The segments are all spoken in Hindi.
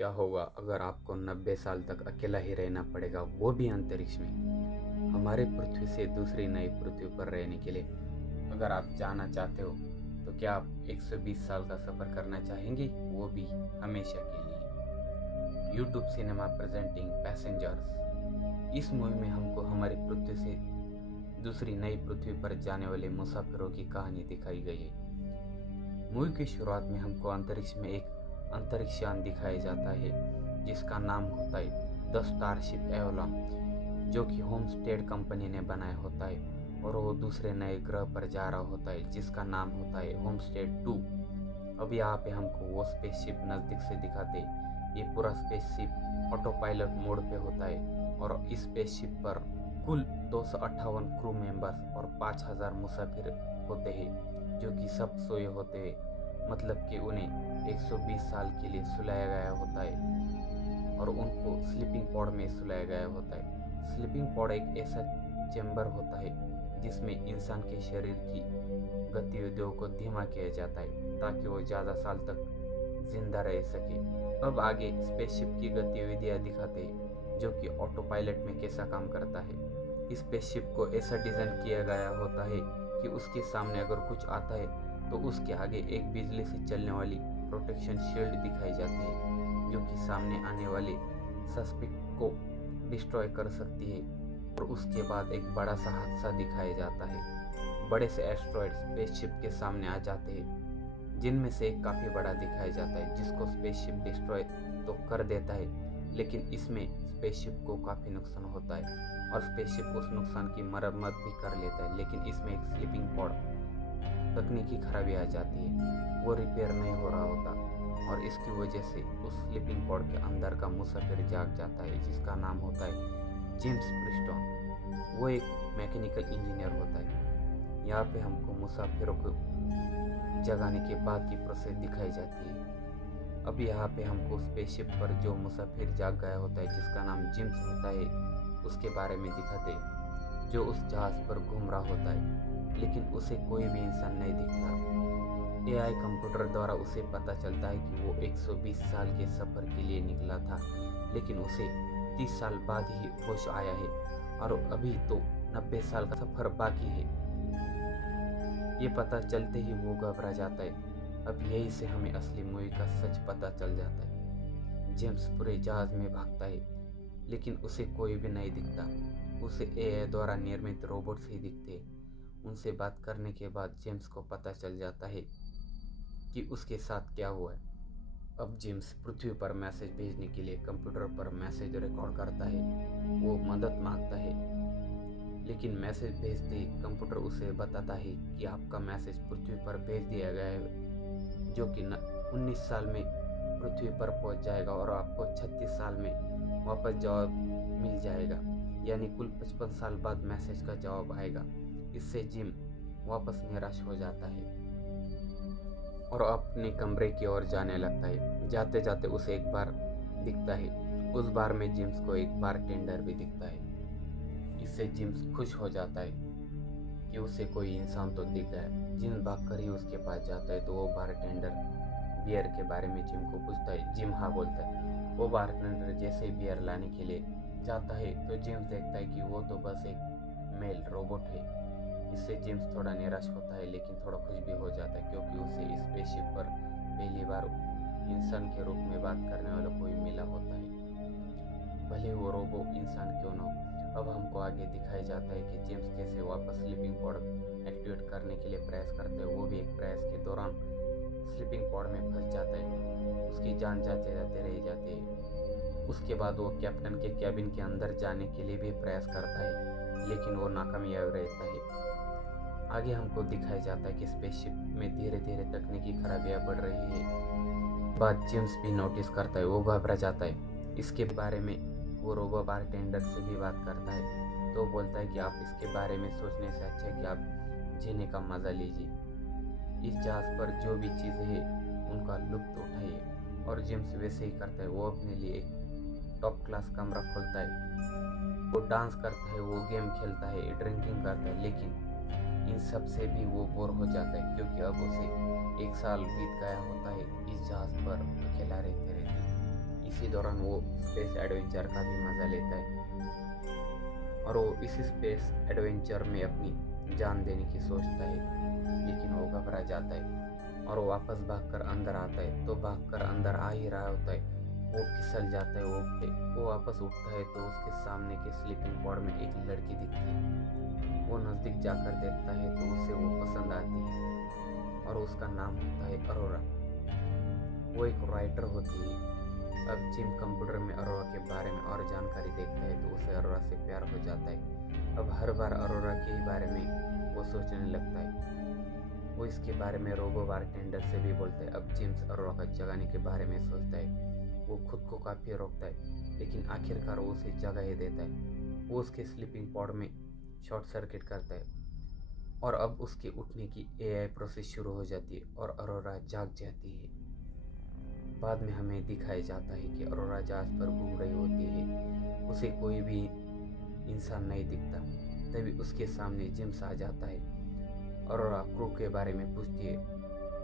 क्या होगा अगर आपको 90 साल तक अकेला ही रहना पड़ेगा, वो भी अंतरिक्ष में। हमारे पृथ्वी से दूसरी नई पृथ्वी पर रहने के लिए अगर आप जाना चाहते हो तो क्या आप 120 साल का सफ़र करना चाहेंगे, वो भी हमेशा के लिए। YouTube cinema presenting passengers. इस मूवी में हमको हमारी पृथ्वी से दूसरी नई पृथ्वी पर जाने वाले मुसाफिरों की कहानी दिखाई गई है। मूवी की शुरुआत में हमको अंतरिक्ष में एक अंतरिक्ष यान दिखाया जाता है जिसका नाम होता है द स्टारशिप एवलॉन, जो कि होमस्टेड कंपनी ने बनाया होता है और वो दूसरे नए ग्रह पर जा रहा होता है जिसका नाम होता है होमस्टेड 2। अब यहाँ पे हमको वो स्पेसशिप नज़दीक से दिखाते हैं। ये पूरा स्पेसशिप ऑटो पायलट मोड पे होता है और इस स्पेसशिप पर कुल 258 क्रू मेंबर्स और 5000 मुसाफिर होते हैं जो कि सब सोए होते हैं, मतलब कि उन्हें 120 साल के लिए सुलाया गया होता है और उनको स्लीपिंग पॉड में सुलाया गया होता है। स्लीपिंग पॉड एक ऐसा चैम्बर होता है जिसमें इंसान के शरीर की गतिविधियों को धीमा किया जाता है ताकि वो ज़्यादा साल तक जिंदा रह सके। अब आगे स्पेसशिप की गतिविधियाँ दिखाते हैं जो कि ऑटो पायलट में कैसा काम करता है। इस स्पेसशिप को ऐसा डिज़ाइन किया गया होता है कि उसके सामने अगर कुछ आता है तो उसके आगे एक बिजली से चलने वाली प्रोटेक्शन शील्ड दिखाई जाती है जो कि सामने आने वाले सस्पेक्ट को डिस्ट्रॉय कर सकती है। और उसके बाद एक बड़ा सा हादसा दिखाया जाता है। बड़े से एस्ट्रॉयड स्पेसशिप के सामने आ जाते हैं जिनमें से एक काफ़ी बड़ा दिखाया जाता है जिसको स्पेसशिप डिस्ट्रॉय तो कर देता है, लेकिन इसमें स्पेसशिप को काफ़ी नुकसान होता है और स्पेसशिप उस नुकसान की मरम्मत भी कर लेता है। लेकिन इसमें एक स्लीपिंग पॉड तकनीकी खराबी आ जाती है, वो रिपेयर नहीं हो रहा होता और इसकी वजह से उस स्लीपिंग पॉड के अंदर का मुसाफिर जाग जाता है जिसका नाम होता है जेम्स प्रिस्टॉन। वो एक मैकेनिकल इंजीनियर होता है। यहाँ पे हमको मुसाफिरों को जगाने के बाद की प्रोसेस दिखाई जाती है। अब यहाँ पे हमको स्पेसशिप पर जो मुसाफिर जाग गया होता है जिसका नाम जेम्स होता है उसके बारे में दिखाते हैं, जो उस जहाज़ पर घूम रहा होता है, लेकिन उसे कोई भी इंसान नहीं दिखता। एआई कंप्यूटर द्वारा उसे पता चलता है कि वो 120 साल के सफ़र के लिए निकला था, लेकिन उसे 30 साल बाद ही होश आया है और अभी तो 90 साल का सफ़र बाकी है। ये पता चलते ही वो घबरा जाता है। अब यही से हमें असली मूवी का सच पता चल जाता है। जेम्स पूरे जहाज़ में भागता है लेकिन उसे कोई भी नहीं दिखता। उसे एआई द्वारा निर्मित रोबोट्स ही दिखते हैं। उनसे बात करने के बाद जेम्स को पता चल जाता है कि उसके साथ क्या हुआ है। अब जेम्स पृथ्वी पर मैसेज भेजने के लिए कंप्यूटर पर मैसेज रिकॉर्ड करता है। वो मदद मांगता है, लेकिन मैसेज भेजते ही कंप्यूटर उसे बताता है कि आपका मैसेज पृथ्वी पर भेज दिया गया है, जो कि 19 साल में पृथ्वी पर पहुंच जाएगा और आपको 36 साल में वापस जवाब मिल जाएगा, यानी कुल 55 साल बाद मैसेज का जवाब आएगा। इससे जिम वापस निराश हो जाता है और अपने कमरे की ओर जाने लगता है। जाते जाते उसे एक बार दिखता है। उस बार में जिम्स को एक बार टेंडर भी दिखता है। इससे जिम्स खुश हो जाता है कि उसे कोई इंसान तो दिख गया। जिम भागकर ही उसके पास जाता है तो वो बार टेंडर बियर के बारे में जिम को पूछता है। जिम हाँ बोलता है। वो बार टेंडर जैसे ही बियर लाने के लिए जाता है तो जिम्स देखता है कि वो तो बस एक मेल रोबोट है। इससे जेम्स थोड़ा निराश होता है लेकिन थोड़ा खुश भी हो जाता है क्योंकि उसे इस स्पेसशिप पर पहली बार इंसान के रूप में बात करने वाला कोई मिला होता है, भले वो रोबो इंसान क्यों ना हो। अब हमको आगे दिखाया जाता है कि जेम्स कैसे वापस स्लीपिंग पॉड एक्टिवेट करने के लिए प्रयास करते हैं। वो भी एक प्रयास के दौरान स्लीपिंग पॉड में फंस जाता है। उसकी जान जाते जाते रह जाती है। उसके बाद वो कैप्टन के कैबिन के अंदर जाने के लिए भी प्रयास करता है लेकिन वो नाकामयाब रहता है। आगे हमको दिखाया जाता है कि स्पेसशिप में धीरे धीरे तकनीकी खराबियां बढ़ रही है। बाद जेम्स भी नोटिस करता है। वो घबरा जाता है। इसके बारे में वो रोबो बार टेंडर से भी बात करता है तो बोलता है कि आप इसके बारे में सोचने से अच्छा है कि आप जीने का मज़ा लीजिए। इस जहाज़ पर जो भी चीज़ें हैं उनका लुत्फ उठाइए। और जेम्स वैसे ही करता है। वो अपने लिए एक टॉप क्लास कमरा खोलता है। वो डांस करता है, वो गेम खेलता है, ड्रिंकिंग करता है, लेकिन इन सब से भी वो बोर हो जाता है क्योंकि अब उसे 1 साल बीत गया होता है इस जहाज़ पर अकेला रहते रहते। इस इसी दौरान वो स्पेस एडवेंचर का भी मज़ा लेता है और वो इसी स्पेस एडवेंचर में अपनी जान देने की सोचता है, लेकिन वो घबरा जाता है और वो वापस भागकर अंदर आता है। तो भागकर अंदर आ ही रहा होता है, वो फिसल जाता है। वो वापस उठता है तो उसके सामने के स्लीपिंग पॉड में एक लड़की दिखती है। वो नज़दीक जाकर देखता है तो उसे वो पसंद आती है और उसका नाम होता है अरोरा। वो एक राइटर होती है। अब जिम कंप्यूटर में अरोरा के बारे में और जानकारी देखता है तो उसे अरोरा से प्यार हो जाता है। अब हर बार अरोरा के ही बारे में वो सोचने लगता है। वो इसके बारे में रोबो बारटेंडर से भी बोलता है। अब जिम्स अरोरा का जगाने के बारे में सोचता है। वो खुद को काफ़ी रोकता है, लेकिन आखिरकार वो उसे जगा ही देता है। वो उसके स्लीपिंग पॉड में शॉर्ट सर्किट करता है और अब उसके उठने की एआई प्रोसेस शुरू हो जाती है और अरोरा जाग जाती है। बाद में हमें दिखाया जाता है कि अरोरा जहाज पर घूम रही होती है। उसे कोई भी इंसान नहीं दिखता। तभी उसके सामने जिम्स आ जाता है। अरोरा क्रू के बारे में पूछती है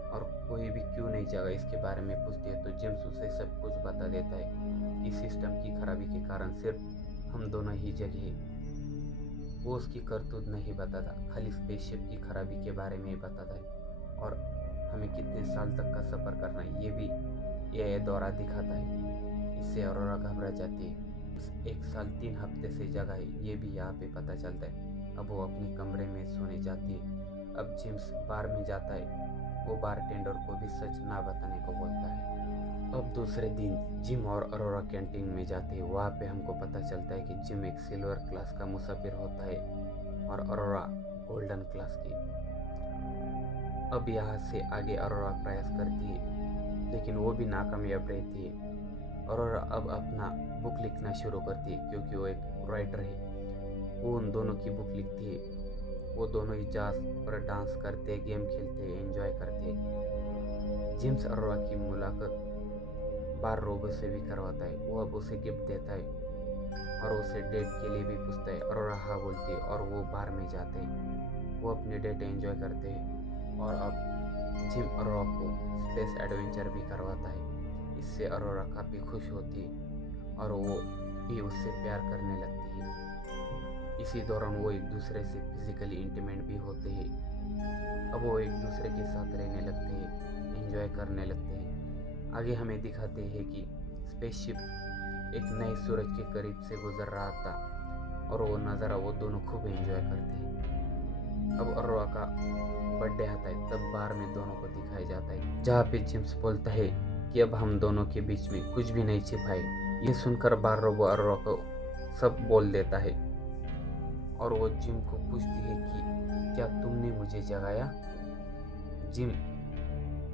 और कोई भी क्यों नहीं जगा इसके बारे में पूछती है तो जिम्स उसे सब कुछ बता देता है। इस सिस्टम की खराबी के कारण सिर्फ हम दोनों ही जगे। वो उसकी करतूत नहीं बताता, खाली स्पेसशिप की खराबी के बारे में ही बताता है और हमें कितने साल तक का सफ़र करना है ये भी ये दौरा दिखाता है। इससे अरोरा घबरा जाती है। 1 साल 3 हफ्ते से जगह है ये भी यहाँ पे पता चलता है। अब वो अपने कमरे में सोने जाती है। अब जिम्स बार में जाता है। वो बारटेंडर को भी सच ना बताने को बोलता है। अब दूसरे दिन जिम और अरोरा कैंटीन में जाते हैं। वहाँ पे हमको पता चलता है कि जिम एक सिल्वर क्लास का मुसाफिर होता है और अरोरा गोल्डन क्लास की। अब यहाँ से आगे अरोरा प्रयास करती है, लेकिन वो भी नाकामयाब रहती है। अरोरा अब अपना बुक लिखना शुरू करती है क्योंकि वो एक राइटर है। वो उन दोनों की बुक लिखती है। वो दोनों ही जहाज पर डांस करते, गेम खेलते, एंजॉय करते। जिम्स अरोरा की मुलाकात बार रोबो से भी करवाता है। वो अब उसे गिफ्ट देता है और उसे डेट के लिए भी पूछता है। अरोरा हाँ बोलती है और वो बार में जाते हैं। वो अपने डेट एंजॉय करते हैं और अब जिम अरोरा को स्पेस एडवेंचर भी करवाता है। इससे अरोरा काफ़ी खुश होती है और वो भी उससे प्यार करने लगती है। इसी दौरान वो एक दूसरे से फिजिकली इंटीमेट भी होते हैं। अब वो एक दूसरे के साथ रहने लगते हैं, एंजॉय करने लगते हैं। आगे हमें दिखाते हैं कि स्पेसशिप एक नए सूरज के करीब से गुजर रहा था और वो नज़ारा वो दोनों खूब एंजॉय करते हैं। अब अरोरा का बर्थडे आता है, तब बार में दोनों को दिखाया जाता है, जहाँ पे जिम्स बोलता है कि अब हम दोनों के बीच में कुछ भी नहीं छिपाए। ये सुनकर बार रोबो अरोरा को सब बोल देता है और वो जिम को पूछती है कि क्या तुमने मुझे जगाया। जिम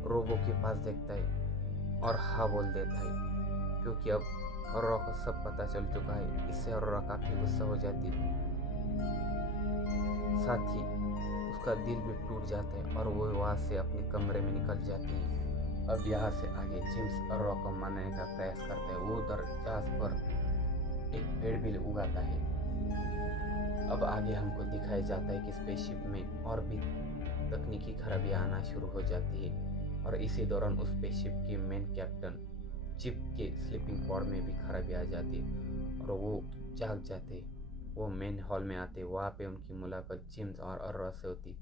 रोबो के पास देखता है और हाँ बोल देता है क्योंकि अब अरोरा को सब पता चल चुका है। इससे अरोरा काफ़ी गुस्सा हो जाती है, साथ ही उसका दिल भी टूट जाता है और वो वहाँ से अपने कमरे में निकल जाती है। अब यहाँ से आगे जिम्स अरोरा को मारने का प्रयास करता है। वो उधर जहाज पर एक पेड़ भी उगाता है। अब आगे हमको दिखाया जाता है कि स्पेसशिप में और भी तकनीकी खराबियाँ आना शुरू हो जाती है और इसी दौरान उस स्पेसशिप के मेन कैप्टन चिप के स्लीपिंग पॉड में भी खराबी आ जाती है और वो जाग जाते। वो मेन हॉल में आते। वहाँ पे उनकी मुलाकात जिम्स और अरोरा से होती।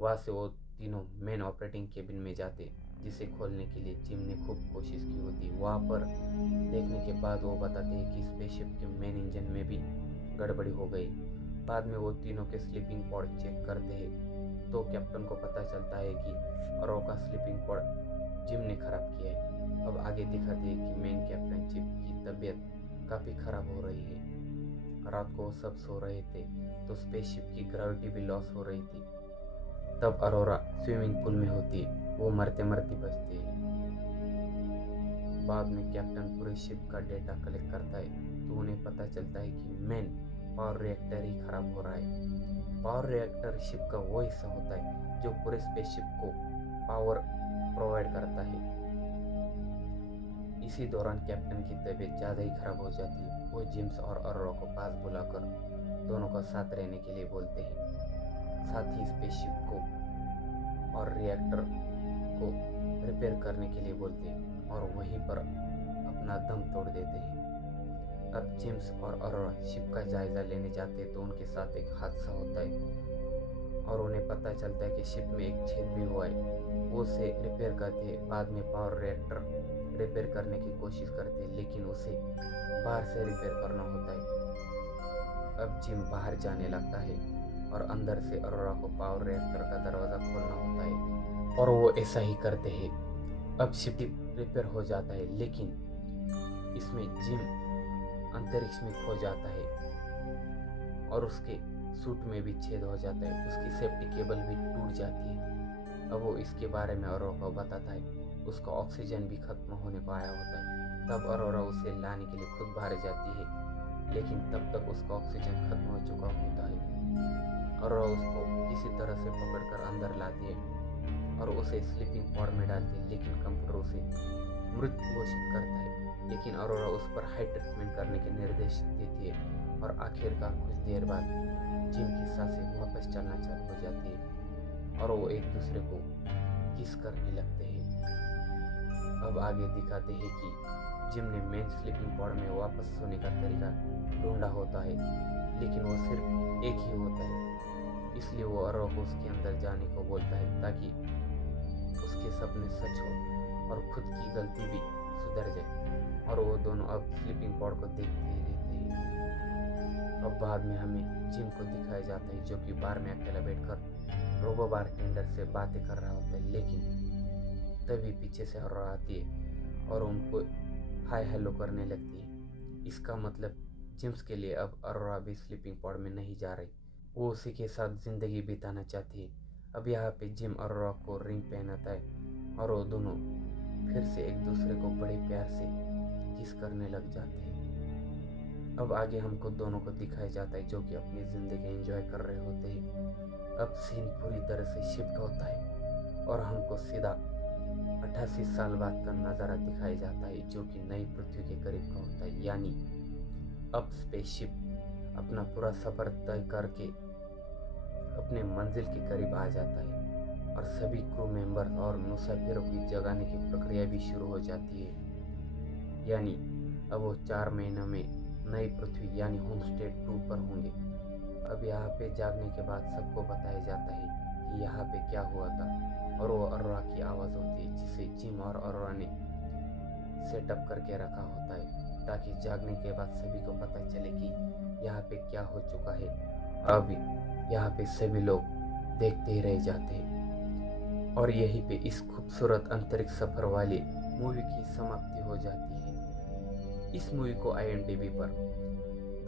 वहाँ से वो तीनों मेन ऑपरेटिंग केबिन में जाते, जिसे खोलने के लिए जिम ने खूब कोशिश की होती। वहाँ पर देखने के बाद वो बताते हैं कि स्पेसशिप के मेन इंजन में भी गड़बड़ी हो गई। बाद में वो तीनों के स्लीपिंग पॉड चेक करते हैं तो कैप्टन को पता चलता है कि अरोरा का स्लीपिंग पॉड जिम ने ख़राब किया है। अब आगे दिखाते हैं कि मेन कैप्टन चिप की तबीयत काफ़ी ख़राब हो रही है। रात को सब सो रहे थे तो स्पेसशिप की ग्रेविटी भी लॉस हो रही थी। तब अरोरा स्विमिंग पूल में होती। वो मरते मरते बचते हैं। बाद में कैप्टन पूरे शिप का डेटा कलेक्ट करता है तो उन्हें पता चलता है कि मेन पावर रिएक्टर ही खराब हो रहा है। पावर रिएक्टर शिप का वो हिस्सा होता है जो पूरे स्पेसशिप को पावर प्रोवाइड करता है। इसी दौरान कैप्टन की तबीयत ज़्यादा ही खराब हो जाती है। वो जिम्स और अरोरा को पास बुलाकर दोनों का साथ रहने के लिए बोलते हैं, साथ ही स्पेसशिप को और रिएक्टर को रिपेयर करने के लिए बोलते हैं और वहीं पर अपना अपना दम तोड़ देते हैं। अब जेम्स और अरोरा शिप का जायजा लेने जाते हैं तो उनके साथ एक हादसा होता है और उन्हें पता चलता है कि शिप में एक छेद भी हुआ है। वो उसे रिपेयर करते हैं। बाद में पावर रिएक्टर रिपेयर करने की कोशिश करते हैं, लेकिन उसे बाहर से रिपेयर करना होता है। अब जिम बाहर जाने लगता है और अंदर से अरोरा को पावर रिएक्टर का दरवाज़ा खोलना होता है और वो ऐसा ही करते हैं। अब शिप रिपेयर हो जाता है, लेकिन इसमें जिम अंतरिक्ष में खो जाता है और उसके सूट में भी छेद हो जाता है। उसकी सेफ्टी केबल भी टूट जाती है। अब वो इसके बारे में अरोरा को बताता है। उसका ऑक्सीजन भी खत्म होने को आया होता है। तब अरोरा उसे लाने के लिए खुद बाहर जाती है, लेकिन तब तक उसका ऑक्सीजन खत्म हो चुका होता है। अरोरा उसको किसी तरह से पकड़कर अंदर लाती है और उसे स्लीपिंग पॉड में डालती है, लेकिन कंप्यूटर उसे मृत घोषित करता है। लेकिन अरोरा उस पर हाई ट्रीटमेंट करने के निर्देश देती है और आखिरकार कुछ देर बाद जिम की सांसें वापस चलना चालू हो जाती है और वो एक दूसरे को किस करने लगते हैं। अब आगे दिखाते हैं कि जिम ने मेन स्लीपिंग पॉड में वापस सोने का तरीका ढूंढा होता है, लेकिन वो सिर्फ एक ही होता है। इसलिए वो अरोरा को उसके अंदर जाने को बोलता है ताकि उसके सपने सच हो और खुद की गलती भी सुधर जाए। और वो दोनों अब स्लीपिंग पॉड को देखते ही रहते हैं। अब बाद में हमें जिम को दिखाया जाता है जो कि बार में अकेला बैठकर रोबो बारटेंडर से बातें कर रहा होता है, लेकिन तभी पीछे से अरोरा आती है और उनको हाय हेलो करने लगती है। इसका मतलब जिम्स के लिए अब अरोरा भी स्लीपिंग पॉड में नहीं जा रही। वो उसी के साथ ज़िंदगी बिताना चाहती है। अब यहाँ पे जिम अरोरा को रिंग पहनाता है और वो दोनों फिर से एक दूसरे को बड़े प्यार से किस करने लग जाते हैं। अब आगे हमको दोनों को दिखाया जाता है जो कि अपनी ज़िंदगी एंजॉय कर रहे होते हैं। अब सीन पूरी तरह से शिफ्ट होता है और हमको सीधा 88 साल बाद का नज़ारा दिखाया जाता है जो कि नई पृथ्वी के करीब का होता है। यानी अब स्पेसशिप अपना पूरा सफ़र तय करके अपने मंजिल के करीब आ जाता है और सभी क्रू मेंबर और मुसाफिरों की जगाने की प्रक्रिया भी शुरू हो जाती है। यानी अब वो 4 महीनों में नई पृथ्वी यानी होम स्टेट 2 पर होंगे। अब यहाँ पे जागने के बाद सबको बताया जाता है कि यहाँ पे क्या हुआ था और वो अरोरा की आवाज़ होती है जिसे जिम और अरोरा ने सेटअप करके रखा होता है ताकि जागने के बाद सभी को पता चले कि यहाँ पे क्या हो चुका है। अब यहाँ पे सभी लोग देखते ही रह जाते हैं और यहीं पे इस खूबसूरत अंतरिक्ष सफ़र वाली मूवी की समाप्ति हो जाती है। इस मूवी को IMDb पर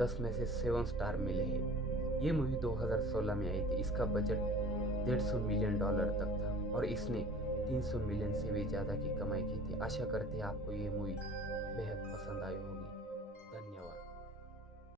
10 में से 7 स्टार मिले हैं। ये मूवी 2016 में आई थी। इसका बजट $150 मिलियन तक था और इसने 300 मिलियन से भी ज़्यादा की कमाई की थी। आशा करते हैं आपको ये मूवी बेहद पसंद आई होगी।